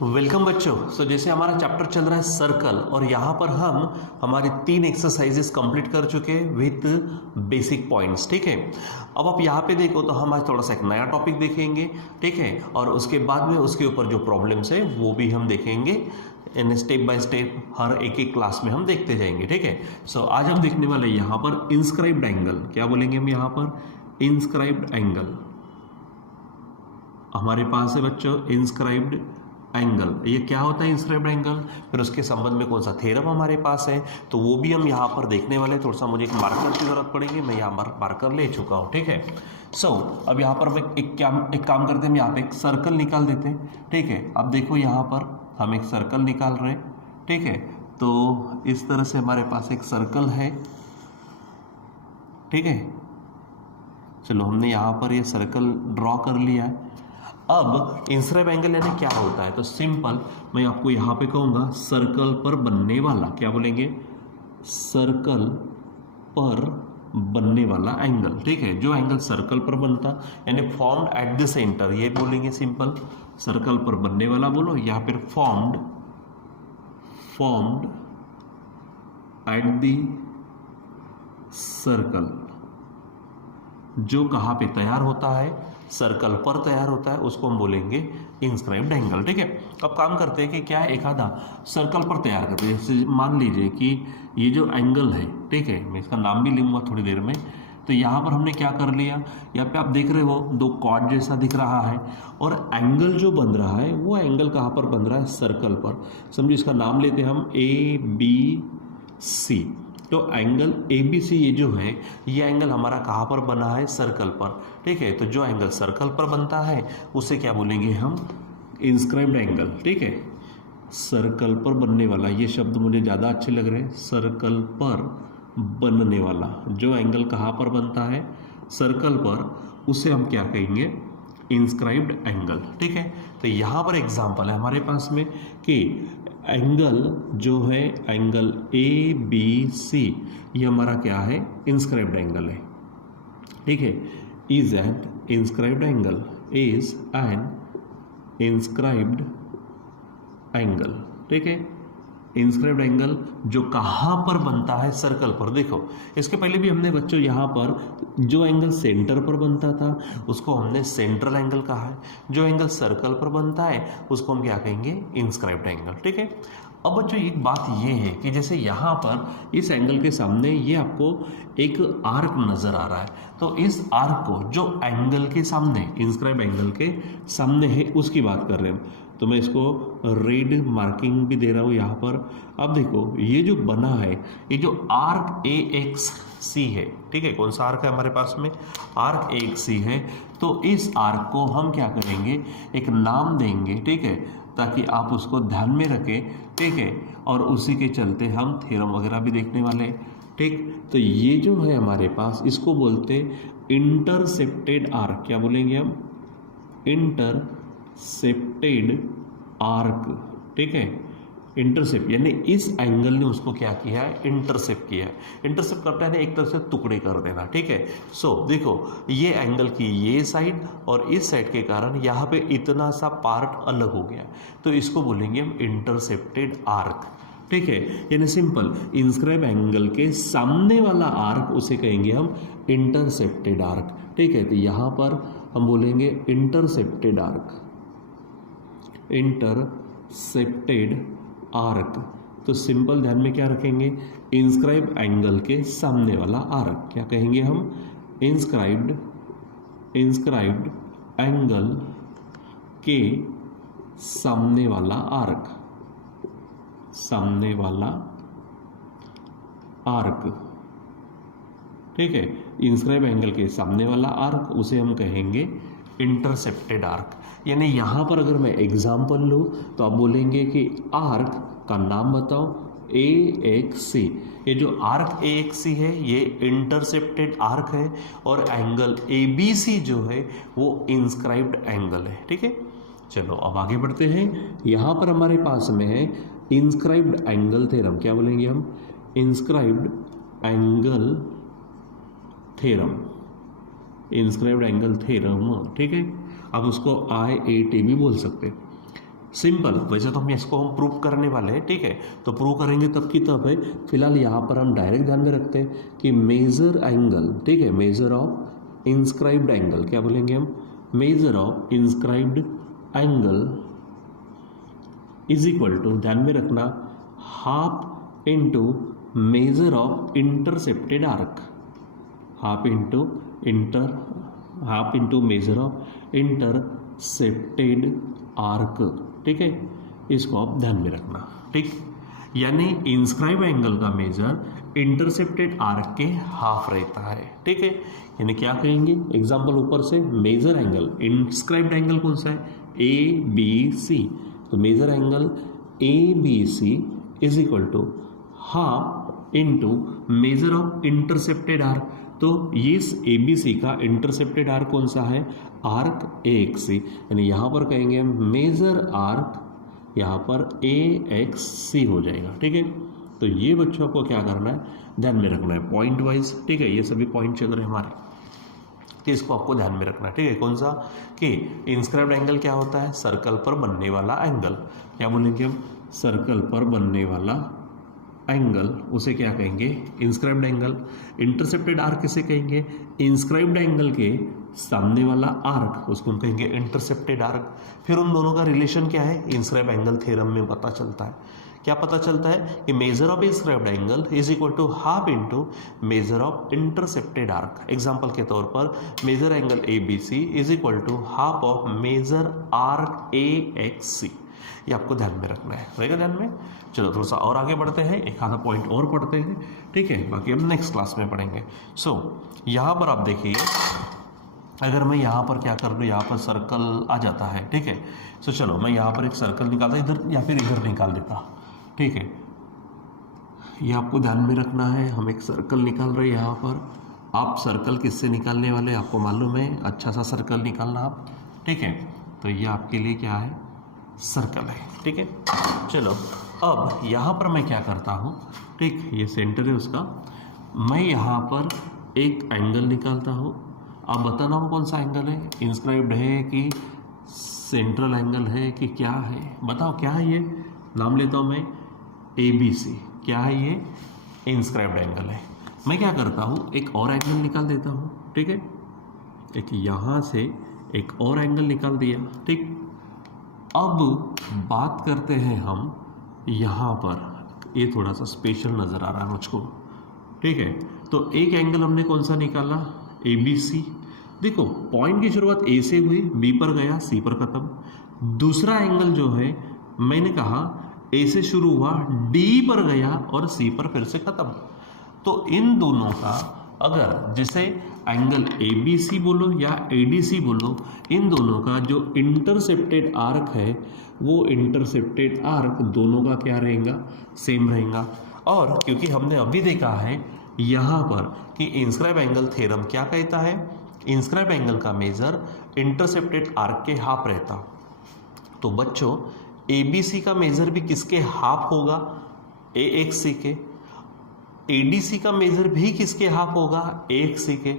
Welcome बच्चों। जैसे हमारा चैप्टर चल रहा है सर्कल और यहाँ पर हम हमारी 3 एक्सरसाइजेस कंप्लीट कर चुके हैं विथ बेसिक पॉइंट्स। ठीक है, अब आप यहाँ पे देखो तो हम आज थोड़ा सा एक नया टॉपिक देखेंगे। ठीक है, और उसके बाद में उसके ऊपर जो प्रॉब्लम्स है वो भी हम देखेंगे इन स्टेप बाय स्टेप, हर एक एक क्लास में हम देखते जाएंगे। ठीक है, आज हम देखने वाले यहाँ पर इंस्क्राइब्ड एंगल। क्या बोलेंगे हम यहाँ पर? इंस्क्राइब्ड एंगल हमारे पास है बच्चों। इंस्क्राइब्ड एंगल, ये क्या होता है इंस्क्राइब्ड एंगल? फिर उसके संबंध में कौन सा थ्योरम हमारे पास है तो वो भी हम यहाँ पर देखने वाले। थोड़ा सा मुझे एक मार्कर की जरूरत पड़ेगी, मैं यहाँ मार्कर ले चुका हूँ। ठीक है, अब यहाँ पर मैं एक काम करते हैं, हम यहाँ पे एक सर्कल निकाल देते हैं। ठीक है, अब देखो यहाँ पर हम एक सर्कल निकाल रहे हैं। ठीक है, तो इस तरह से हमारे पास एक सर्कल है। ठीक है, चलो हमने यहाँ पर ये सर्कल ड्रॉ कर लिया है। अब इंस्क्राइब्ड एंगल यानी क्या होता है? तो सिंपल मैं आपको यहाँ पे कहूँगा सर्कल पर बनने वाला, क्या बोलेंगे? सर्कल पर बनने वाला एंगल। ठीक है, जो एंगल सर्कल पर बनता यानी फॉर्म्ड एट द सेंटर, ये बोलेंगे सिंपल। सर्कल पर बनने वाला बोलो या फिर फॉर्म्ड एट द सर्कल, जो कहाँ पे तैयार होता है? सर्कल पर तैयार होता है, उसको हम बोलेंगे इंस्क्राइब्ड एंगल। ठीक है, अब काम करते हैं कि क्या है, एक आधा सर्कल पर तैयार करते हैं। जैसे मान लीजिए कि ये जो एंगल है, ठीक है, मैं इसका नाम भी लूँगा थोड़ी देर में। तो यहाँ पर हमने क्या कर लिया, यहाँ पे आप देख रहे हो दो कॉर्ड जैसा दिख रहा है और एंगल जो बन रहा है वो एंगल कहाँ पर बन रहा है? सर्कल पर। समझिए इसका नाम लेते हैं हम ABC। तो एंगल ABC ये जो है, ये एंगल हमारा कहाँ पर बना है? सर्कल पर। ठीक है, तो जो एंगल सर्कल पर बनता है उसे क्या बोलेंगे हम? Inscribed angle. ठीक है, सर्कल पर बनने वाला, ये शब्द मुझे ज़्यादा अच्छे लग रहे हैं। सर्कल पर बनने वाला, जो एंगल कहाँ पर बनता है? सर्कल पर, उसे हम क्या कहेंगे? Inscribed angle. ठीक है, तो यहाँ पर एग्जाम्पल है हमारे पास में कि एंगल जो है एंगल ABC, ये हमारा क्या है? इंस्क्राइब्ड एंगल है। ठीक है, is an inscribed angle, is an inscribed angle. ठीक है, इंस्क्राइब्ड एंगल जो कहाँ पर बनता है? सर्कल पर। देखो इसके पहले भी हमने बच्चों यहाँ पर जो एंगल सेंटर पर बनता था उसको हमने सेंट्रल एंगल कहा है, जो एंगल सर्कल पर बनता है उसको हम क्या कहेंगे? Inscribed angle. ठीक है, अब बच्चों एक बात ये है कि जैसे यहाँ पर इस एंगल के सामने ये आपको एक आर्क नज़र आ रहा है, तो इस आर्क को जो एंगल के सामने, इंस्क्राइब्ड एंगल के सामने है, उसकी बात कर रहे हैं। तो मैं इसको रेड मार्किंग भी दे रहा हूँ यहाँ पर। अब देखो ये जो बना है, ये जो आर्क AXC है। ठीक है, कौन सा आर्क है हमारे पास में? आर्क AXC है। तो इस आर्क को हम क्या करेंगे? एक नाम देंगे। ठीक है, ताकि आप उसको ध्यान में रखें। ठीक है, और उसी के चलते हम थ्योरम वगैरह भी देखने वाले हैं। ठीक, तो ये जो है हमारे पास, इसको बोलते इंटरसेप्टेड आर्क। क्या बोलेंगे हम? Intercepted arc. ठीक है, इंटरसेप्ट यानी इस एंगल ने उसको क्या किया है? इंटरसेप्ट किया है। इंटरसेप्ट करता है ना, एक तरह से टुकड़े कर देना। ठीक है, देखो ये एंगल की ये साइड और इस साइड के कारण यहाँ पे इतना सा पार्ट अलग हो गया, तो इसको बोलेंगे हम इंटरसेप्टेड आर्क। ठीक है, यानी सिंपल इंस्क्राइब एंगल के सामने वाला आर्क, उसे कहेंगे हम इंटरसेप्टेड आर्क। ठीक है, तो यहाँ पर हम बोलेंगे इंटरसेप्टेड आर्क, इंटरसेप्टेड आर्क। तो सिंपल ध्यान में क्या रखेंगे? इंस्क्राइब एंगल के सामने वाला आर्क, क्या कहेंगे हम? इंस्क्राइब्ड एंगल के सामने वाला आर्क, सामने वाला आर्क। ठीक है, इंस्क्राइब एंगल के सामने वाला आर्क, उसे हम कहेंगे इंटरसेप्टेड आर्क। यानी यहाँ पर अगर मैं एग्जाम्पल लूँ तो आप बोलेंगे कि आर्क का नाम बताओ? AXC। ये जो आर्क AXC है ये इंटरसेप्टेड आर्क है और एंगल ABC जो है वो इंस्क्राइब्ड एंगल है। ठीक है, चलो अब आगे बढ़ते हैं। यहाँ पर हमारे पास में है इंस्क्राइब्ड एंगल थ्योरम। क्या बोलेंगे हम? Inscribed angle theorem, inscribed angle theorem. ठीक है, अब उसको IAT भी बोल सकते हैं। सिंपल, वैसे तो हम इसको हम प्रूव करने वाले हैं, ठीक है, तो प्रूव करेंगे तब की तब है। फिलहाल यहाँ पर हम डायरेक्ट ध्यान में रखते हैं कि मेजर एंगल, ठीक है, मेजर ऑफ इंस्क्राइब्ड एंगल, क्या बोलेंगे हम, measure of inscribed angle is equal to, ध्यान में रखना, half into measure of intercepted arc, half into measure of intercepted arc, ठीक है, इसको आप ध्यान में रखना, ठीक। यानी इंस्क्राइब एंगल का मेजर इंटरसेप्टेड आर्क के हाफ रहता है, ठीक है। यानी क्या कहेंगे, एग्जांपल ऊपर से, मेजर एंगल, इंस्क्राइब्ड एंगल कौन सा है, ए बी सी, तो measure angle A B C is equal to half into measure of intercepted arc, तो इस ए बी सी का इंटरसेप्टेड आर्क कौन सा है, आर्क ए एक्स सी, यानी यहाँ पर कहेंगे मेजर आर्क, यहाँ पर ए एक्स सी हो जाएगा, ठीक है। तो ये बच्चों को क्या करना है, ध्यान में रखना है पॉइंट वाइज, ठीक है, ये सभी पॉइंट चल रहे हैं हमारे, तो इसको आपको ध्यान में रखना है, ठीक है। कौन सा, कि इंस्क्राइब्ड एंगल क्या होता है, सर्कल पर बनने वाला एंगल, क्या बोलेंगे हम, सर्कल पर बनने वाला एंगल, उसे क्या कहेंगे, इंस्क्राइब्ड एंगल। इंटरसेप्टेड आर्क किसे कहेंगे, इंस्क्राइब्ड एंगल के सामने वाला आर्क, उसको हम कहेंगे इंटरसेप्टेड आर्क। फिर उन दोनों का रिलेशन क्या है, इंस्क्राइब एंगल थ्योरम में पता चलता है, क्या पता चलता है कि measure of inscribed angle is equal to half into measure of intercepted arc. Example के तौर पर measure angle A B C is equal to half of measure arc A X C, ये आपको ध्यान में रखना है, रहेगा ध्यान में। चलो थोड़ा सा और आगे बढ़ते हैं, एक आधा पॉइंट और पढ़ते हैं, ठीक है, बाकी हम नेक्स्ट क्लास में पढ़ेंगे। सो यहाँ पर आप देखिए, अगर मैं यहाँ पर क्या कर लूँ, यहाँ पर सर्कल आ जाता है, ठीक है। सो चलो मैं यहाँ पर एक सर्कल निकालता इधर या फिर इधर निकाल देता, ठीक है, ये आपको ध्यान में रखना है। हम एक सर्कल निकाल रहे हैं यहाँ पर, आप सर्कल किससे निकालने वाले आपको मालूम है, अच्छा सा सर्कल निकालना आप, ठीक है। तो ये आपके लिए क्या है, सर्कल है, ठीक है। चलो अब यहाँ पर मैं क्या करता हूँ, ठीक, ये सेंटर है उसका, मैं यहाँ पर एक एंगल निकालता हूँ। आप बताना वो कौन सा एंगल है, इंस्क्राइब्ड है कि सेंट्रल एंगल है कि क्या है, बताओ क्या है ये, नाम लेता हूँ मैं ए बी सी, क्या है ये, इंस्क्राइब्ड एंगल है। मैं क्या करता हूँ, एक और एंगल निकाल देता हूँ, ठीक है, एक यहाँ से एक और एंगल निकाल दिया, ठीक। अब बात करते हैं हम यहाँ पर, ये थोड़ा सा स्पेशल नज़र आ रहा है मुझको, ठीक है। तो एक एंगल हमने कौन सा निकाला, ए बी सी। देखो पॉइंट की शुरुआत ए से हुई, बी पर गया, सी पर ख़त्म। दूसरा एंगल जो है मैंने कहा ए से शुरू हुआ, डी पर गया और सी पर फिर से ख़त्म। तो इन दोनों का अगर जिसे एंगल ए बी सी बोलो या ए डी सी बोलो, इन दोनों का जो इंटरसेप्टेड आर्क है वो इंटरसेप्टेड आर्क दोनों का क्या रहेगा, सेम रहेगा। और क्योंकि हमने अभी देखा है यहाँ पर कि इंस्क्राइब एंगल थ्योरम क्या कहता है, इंस्क्राइब एंगल का मेजर इंटरसेप्टेड आर्क के हाफ रहता। तो बच्चों ए बी सी का मेजर भी किसके हाफ होगा, ए एक्स सी के। ए डी सी का मेजर भी किसके हाफ होगा, ए एक्स सी के।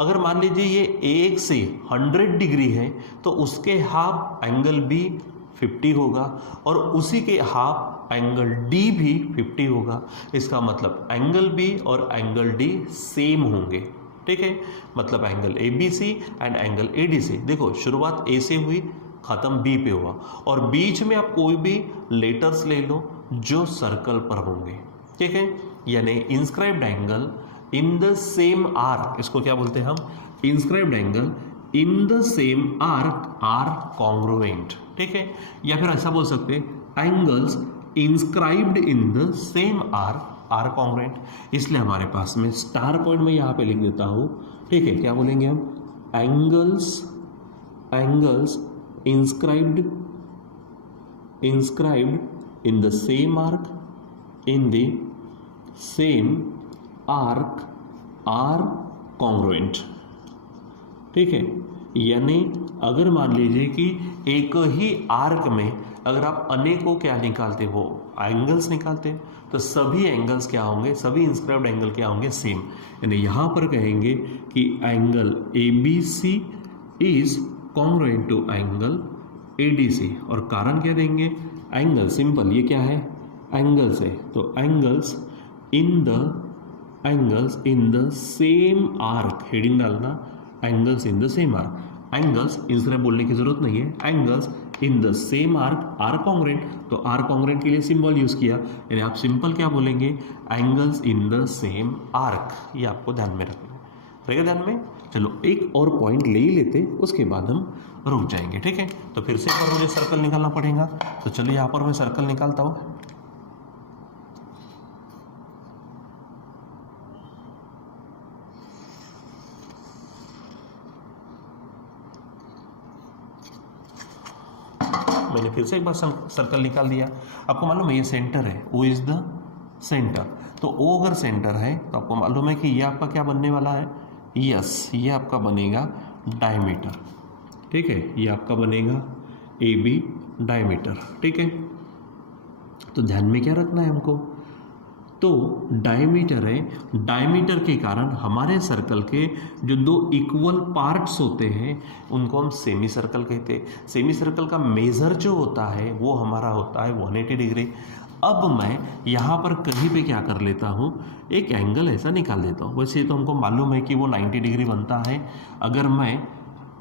अगर मान लीजिए ये ए एक्स सी 100 डिग्री है तो उसके हाफ एंगल भी 50 होगा और उसी के हाफ एंगल डी भी 50 होगा। इसका मतलब एंगल बी और एंगल डी सेम होंगे, ठीक है। मतलब angle A B C and angle A D C, देखो शुरुआत ए से हुई, ख़त्म बी पे हुआ, और बीच में आप कोई भी लेटर्स ले लो जो सर्कल पर होंगे, ठीक है। यानी inscribed angle in the same arc, इसको क्या बोलते हैं हम, inscribed angle in the same arc are congruent, ठीक है। या फिर ऐसा बोल सकते हैं angles inscribed in the same arc are congruent. इसलिए हमारे पास में स्टार पॉइंट में यहाँ पे लिख देता हूँ, ठीक है। क्या बोलेंगे हम, angles inscribed in the same arc are congruent, ठीक है। यानी अगर मान लीजिए कि एक ही आर्क में अगर आप अनेकों क्या निकालते हो, एंगल्स निकालते हैं, तो सभी एंगल्स क्या होंगे, सभी इंस्क्राइब्ड एंगल क्या होंगे, सेम। यानी यहाँ पर कहेंगे कि angle A B C is congruent to angle ADC, और कारण क्या देंगे, एंगल, सिंपल, ये क्या है, एंगल्स है, तो angles in the same arc, heading डालना, angles in the same arc, angles इस तरह बोलने की जरूरत नहीं है, angles in the same arc are congruent, तो आर कॉन्ग्रेंट के लिए सिंबल यूज किया, यानी आप सिंपल क्या बोलेंगे, angles in the same arc, ये आपको ध्यान में रखना रहेगा, ध्यान में। चलो एक और पॉइंट ले ही लेते, उसके बाद हम रुक जाएंगे, ठीक है। तो फिर से एक बार मुझे सर्कल निकालना पड़ेगा, तो चलिए यहाँ पर मैं सर्कल निकालता हूँ। मैंने फिर से एक बार सर्कल निकाल दिया। आपको मालूम है ये सेंटर है, ओ इज द सेंटर, तो ओ अगर सेंटर है तो आपको मालूम है कि ये आपका क्या बनने वाला है, यस, ये आपका बनेगा डायमीटर, ठीक है, ये आपका बनेगा AB डायमीटर, ठीक है। तो ध्यान में क्या रखना है हमको, तो डायमीटर है, डायमीटर के कारण हमारे सर्कल के जो दो इक्वल पार्ट्स होते हैं उनको हम सेमी सर्कल कहते हैं। सेमी सर्कल का मेजर जो होता है वो हमारा होता है 180 डिग्री। अब मैं यहाँ पर कहीं पे क्या कर लेता हूँ, एक एंगल ऐसा निकाल देता हूँ। वैसे तो हमको मालूम है कि वो 90 डिग्री बनता है। अगर मैं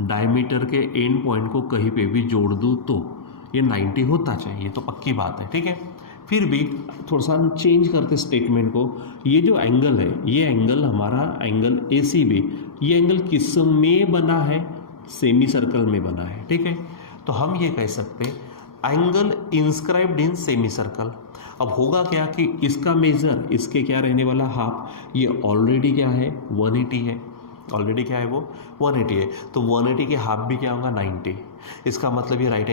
डायमीटर के एंड पॉइंट को कहीं पे भी जोड़ दूँ तो ये 90 होता चाहिए, तो पक्की बात है, ठीक है। फिर भी थोड़ा सा चेंज करते स्टेटमेंट को, ये जो एंगल है, ये एंगल हमारा एंगल ACB, ये एंगल किस में बना है, सेमी सर्कल में बना है, ठीक है। तो हम ये कह सकते हैं angle inscribed in semi circle. अब होगा क्या कि इसका मेजर इसके क्या रहने वाला, हाफ, ये ऑलरेडी क्या है 180 है, ऑलरेडी क्या है वो 180 है, तो 180 के हाफ भी क्या होगा 90। इसका मतलब ये राइट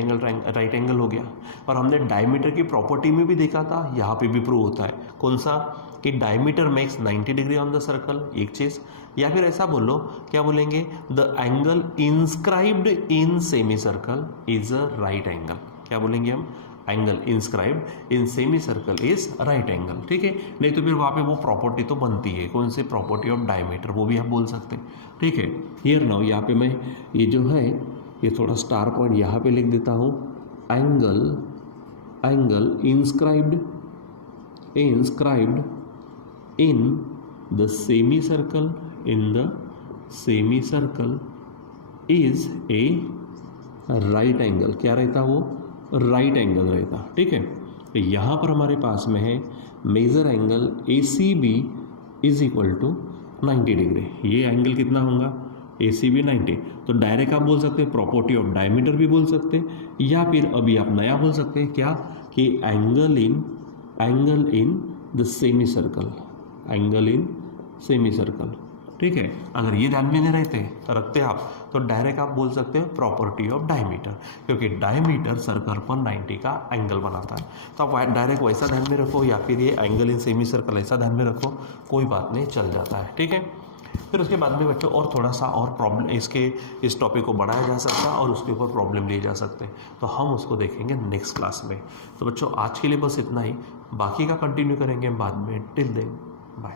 एंगल हो गया। और हमने डायमीटर की प्रॉपर्टी में भी देखा था, यहाँ पे भी प्रूव होता है, कौन सा, कि diameter makes 90 degree on the circle, एक चीज़। या फिर ऐसा बोलो, क्या बोलेंगे, the angle inscribed in semi circle is a right angle. क्या बोलेंगे हम, angle inscribed in semi circle is right angle, ठीक है। नहीं तो फिर वहाँ पे वो प्रॉपर्टी तो बनती है, कौन सी, प्रॉपर्टी ऑफ डायमीटर, वो भी आप बोल सकते हैं, ठीक है। हियर नाउ यहाँ पे मैं ये जो है ये थोड़ा स्टार पॉइंट यहाँ पे लिख देता हूँ, angle inscribed in the semi circle is a right angle. क्या रहता वो, राइट एंगल रहता, ठीक है। तो यहाँ पर हमारे पास में है measure angle ACB is equal to 90 degree. ये एंगल कितना होगा, ACB 90। तो डायरेक्ट आप बोल सकते हैं प्रॉपर्टी ऑफ डायमीटर भी बोल सकते हैं, या फिर अभी आप नया बोल सकते हैं क्या, कि angle in the semi circle, angle in semi circle, ठीक है। अगर ये ध्यान में नहीं रखते आप, तो डायरेक्ट आप बोल सकते हैं प्रॉपर्टी ऑफ डायमीटर, क्योंकि डायमीटर सर्कल पर 90 का एंगल बनाता है। तो आप डायरेक्ट वैसा ध्यान में रखो, या फिर ये एंगल इन सेमी सर्कल ऐसा ध्यान में रखो, कोई बात नहीं, चल जाता है, ठीक है। फिर उसके बाद में बच्चों और थोड़ा सा और प्रॉब्लम, इस टॉपिक को बढ़ाया जा सकता है और उसके ऊपर प्रॉब्लम लिए जा सकते हैं, तो हम उसको देखेंगे नेक्स्ट क्लास में। तो बच्चों आज के लिए बस इतना ही, बाकी का कंटिन्यू करेंगे बाद में। Till then bye.